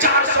400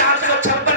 456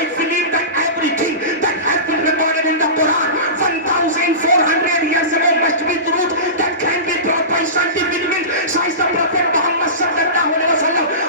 I believe that everything that has been recorded in the Quran 1400 years ago must be truth that can be brought by scientific means. Says the Prophet Muhammad sallallahu alaihi wasallam.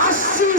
80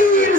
3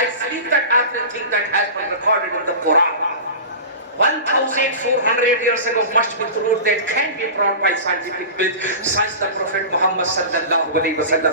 I believe that everything that has been recorded in the Quran 1400 years ago must be true that can be brought by scientific means. Says the Prophet Muhammad sallallahu alaihi wasallam.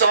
100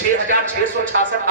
6666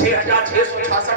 6666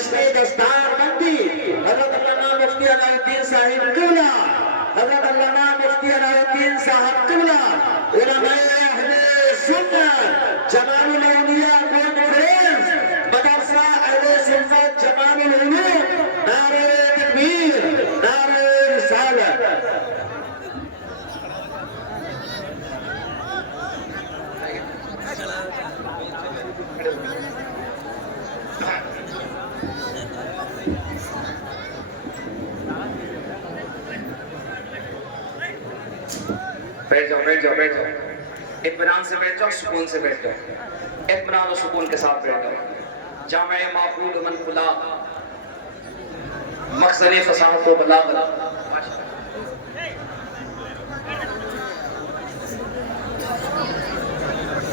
جشن دستار بندی حضرت علامہ مفتی علاء الدین صاحب قبلہ، حضرت علامہ مفتی علاء الدین صاحب قبلہ، علماء اہل سنت جمال الاولیاء کانفرنس مدرسہ اہل سنت جمال العلوم، نعرہ تکبیر، نعرہ رسالت۔ بیٹھ جاؤ بیٹھ جاؤ بیٹھ جاؤ، اطمینان سے بیٹھ جاؤ، سکون سے بیٹھ جاؤ، اطمینان اور سکون کے ساتھ بیٹھ جاؤ۔ جامع معقول من کلا مخزن فصاحت و بلاغت۔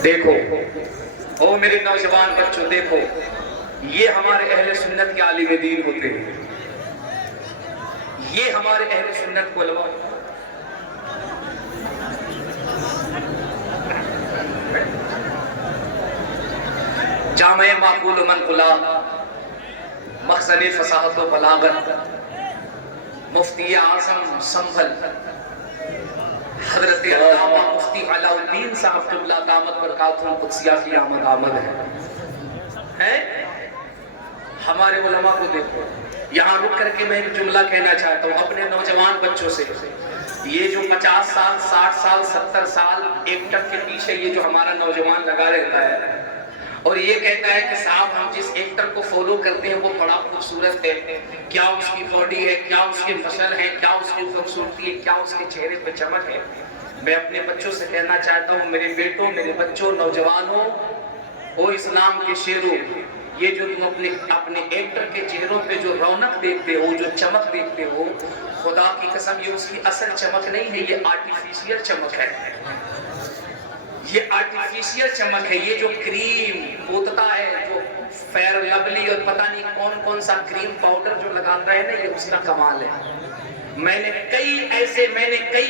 دیکھو او میرے نوجوان بچوں، دیکھو یہ ہمارے اہل سنت کے عالم دین ہوتے ہیں، یہ ہمارے اہل سنت کو علماء۔ جامع معقول من قلا مخزن فصاحت و بلاغت، مفتی اعظم سنبھل حضرت علامہ مفتی علاء الدین صاحب قبلہ دامت برکاتہم قدسیہ کی آمد ہے۔ ہمارے علماء کو دیکھو، یہاں رک کر کے میں ایک جملہ کہنا چاہتا ہوں اپنے نوجوان بچوں سے۔ یہ جو 50 سال 60 سال 70 سال ایک ٹک کے پیچھے یہ جو ہمارا نوجوان لگا رہتا ہے اور یہ کہتا ہے کہ صاحب ہم جس ایکٹر کو فالو کرتے ہیں وہ بڑا خوبصورت ہے، کیا اس کی باڈی ہے، کیا اس کے فصل ہے، کیا اس کی خوبصورتی ہے، کیا اس کے چہرے پہ چمک ہے۔ میں اپنے بچوں سے کہنا چاہتا ہوں، میرے بیٹوں، میرے بچوں، نوجوانوں، او اسلام کے شیروں، یہ جو تم اپنے ایکٹر کے چہروں پہ جو رونق دیکھتے ہو، جو چمک دیکھتے ہو، خدا کی قسم یہ اس کی اصل چمک نہیں ہے، یہ آرٹیفیشیل چمک ہے، یہ آرٹیفیشیل چمک ہے۔ یہ جو کریم پوتتا ہے، جو فیر لبلی اور پتہ نہیں کون کون سا کریم پاؤڈر جو لگاتا ہے نا، یہ اس کا کمال ہے۔ میں نے کئی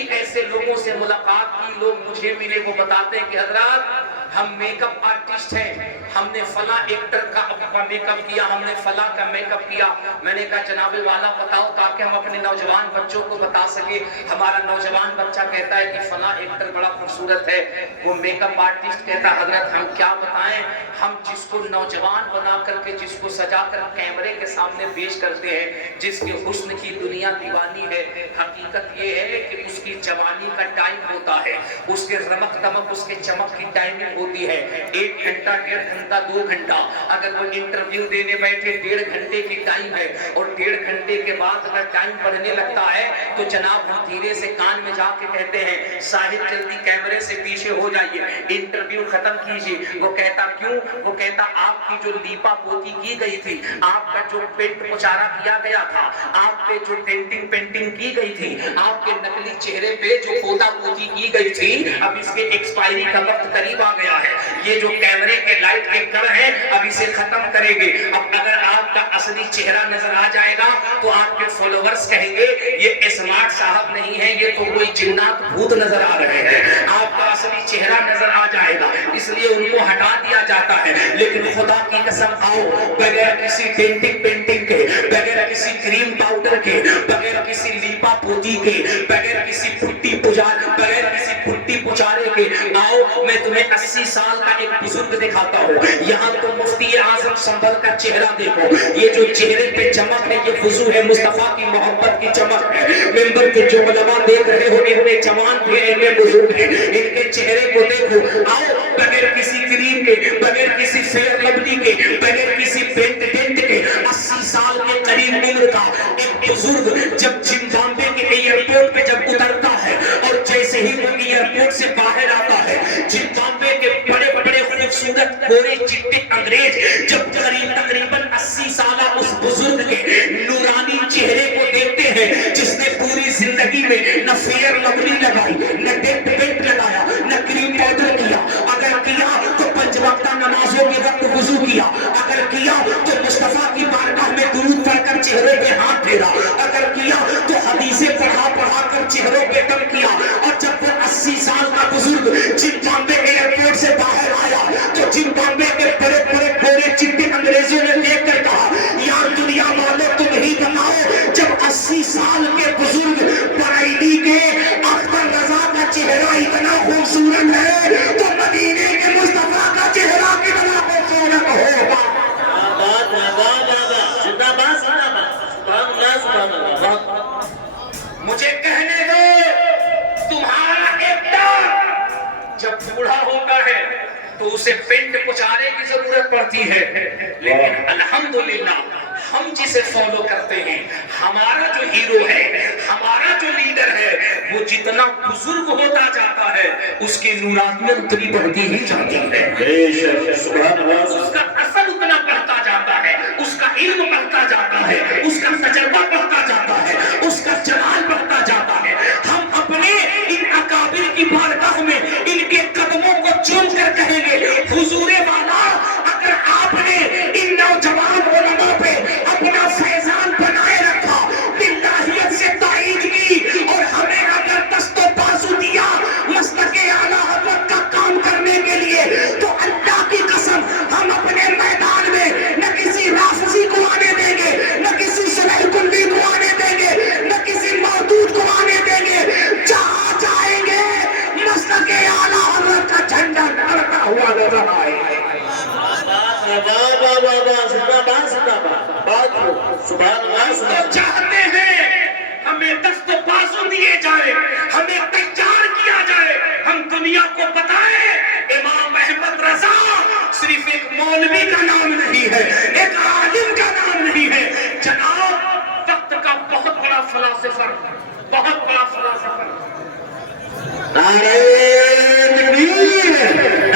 ایسے لوگوں سے ملاقات کی، لوگ مجھے ملے، وہ بتاتے ہیں کہ حضرات ہم میک اپ آرٹسٹ ہیں، ہم نے فلاں ایکٹر کا میک اپ کیا، ہم نے فلاں کا میک اپ کیا۔ میں نے کہا جناب والا بتاؤ تاکہ ہم اپنے نوجوان بچوں کو بتا سکیں۔ ہمارا نوجوان بچہ کہتا ہے کہ فلاں ایکٹر بڑا خوبصورت ہے، وہ میک اپ آرٹسٹ کہتا ہے حضرت ہم کیا بتائیں، ہم جس کو نوجوان بنا کر کے، جس کو سجا کر کیمرے کے سامنے پیش کرتے ہیں، جس کے حسن کی دنیا دیوانی ہے، حقیقت یہ ہے کہ اس کی جوانی کا ٹائم ہوتا ہے، اس کے رمق دمق، اس کے چمک کی ٹائمنگ ہوتی ہے 1 گھنٹہ 1.5 گھنٹہ 2 گھنٹہ۔ اگر وہ انٹرویو دینے بیٹھے 1.5 گھنٹے کی ٹائم ہے اور 1.5 گھنٹے کے بعد اگر ٹائم بڑھنے لگتا ہے تو جناب ہم دھیرے سے کان میں جا کے کہتے ہیں صاحب جلدی کیمرے سے پیچھے ہو جائیے، انٹرویو ختم کیجیے۔ وہ کہتا کیوں؟ وہ کہتا آپ کی جو لیپا پوتی کی گئی تھی، آپ کا جو پینٹ پچارا کیا گیا تھا، آپ پہ جو پینٹنگ کی گئی تھی، آپ کے نقلی چہرے پہ جو پوتا پوتی کی گئی تھی، اب اس کے ایکسپائری کا وقت قریب آ گیا ہے، یہ جو کیمرے کے لائٹ کے کڑ ہیں اب اسے ختم کریں گے۔ اب اگر آپ کا اصلی چہرہ نظر آ جائے گا تو آپ کے فالوورز کہیں گے یہ اسمارٹ صاحب نہیں ہے، یہ تو کوئی جنات بھوت نظر آ رہے ہیں۔ آپ کا اصلی چہرہ نظر آ جائے گا، اس لیے ان کو ہٹا دیا جاتا ہے۔ لیکن خدا کی قسم آؤ، بغیر کسی پینٹنگ کے، بغیر کسی کریم پاؤڈر کے، بغیر کسی لیپا پوتی کے، بغیر کسی پھٹی پچارے کے آؤ، میں تمہیں 80 سال کا ایک بزرگ دکھاتا ہوں۔ یہاں تو مفتی اعظم سنبھل کا چہرہ دیکھو، یہ جو چہرے پہ چمک ہے یہ وضو ہے مصطفیٰ کی محبت کی چمک ہے۔ ممبر کے جو علماء دیکھ رہے ہو، ان میں جوان بھی ہیں، ان میں بزرگ ہیں، ان کے چہرے کو دیکھو۔ آؤ بغیر کسی کریم کے، بغیر کسی فیئر لبلی کے، بغیر کسی پینٹ کے 80 سال کے قریب عمر کا ایک بزرگ جب زمبابوے کے ایئرپورٹ پہ جب اترتا ہے اور جیسے ہی وہ ایئرپورٹ سے باہر آتا ہے، زمبابوے کے بڑے بڑے خوبصورت گورے چٹے انگریز جب تقریباً 80 سالہ اس بزرگ کے نورانی چہرے کو دیکھتے ہیں جس نے پوری زندگی میں نہ فیئر لولی لگائی، نہ ڈیپ پینٹ لگایا، نہ کریم پاؤڈر کیا، اگر کیا تو 5 وقتہ نمازوں کے وقت وضو کیا، اگر کیا تو مصطفیٰ کی بارگاہ میں درود پڑھ کر چہرے پہ ہاتھ پھیرا، اگر کیا تو حدیثیں پڑھا کر چہروں پہ دم کیا، اور جب وہ 80 سال کا بزرگ زمبابوے ایئرپورٹ سے باہر آیا تو زمبابوے کے بڑے بڑے گورے چٹے انگریزوں نے دیکھ کر کہا یار اسے پینٹ پچانے کی ضرورت پڑتی ہے، لیکن الحمدللہ ہم جسے فالو کرتے ہیں، ہمارا جو ہیرو ہے، ہمارا جو لیڈر ہے، وہ جتنا بزرگ ہوتا جاتا ہے اس کی نورانیت اتنی بڑھتی ہی جاتی ہے، سبحان اللہ. اس کا اثر اتنا بڑھتا جاتا ہے، اس کا علم بڑھتا جاتا ہے، اس کا تجربہ بڑھتا جاتا ہے، اس کا جلال بڑھتا جاتا ہے. ہم اپنے ان اکابر کی بارگاہ میں ان کے قدموں کو چوم کر کہیں گے، حضور والا اگر آپ نے ان نوجوان علماء پہ اپنا فیضان بنائے رکھا، باللہیت سے تائید کی، اور ہمیں اگر دست و بازو دیا مسلک اعلیٰ حضرت کا کام کرنے کے لیے، تو اللہ کی قسم ہم اپنے میدان میں نہ کسی رافضی کو آنے دیں گے، نہ کسی صلیح کلی کو آنے دیں گے، نہ کسی مودود کو آنے دیں گے. جہاں جائیں گے مسلک اعلیٰ حضرت کا جھنڈا لہراتا ہوا نظر آئے گا. سبحان اللہ. تو چاہتے ہیں ہمیں دست و بازو دیے جائے، ہمیں تیار کیا جائے، ہم دنیا کو بتائیں امام احمد رضا صرف ایک مولوی کا نام نہیں ہے، ایک عالم کا نام نہیں ہے جناب، وقت کا بہت بڑا فلاسفر، بہت بڑا فلاسفر. نعرہ تکبیر.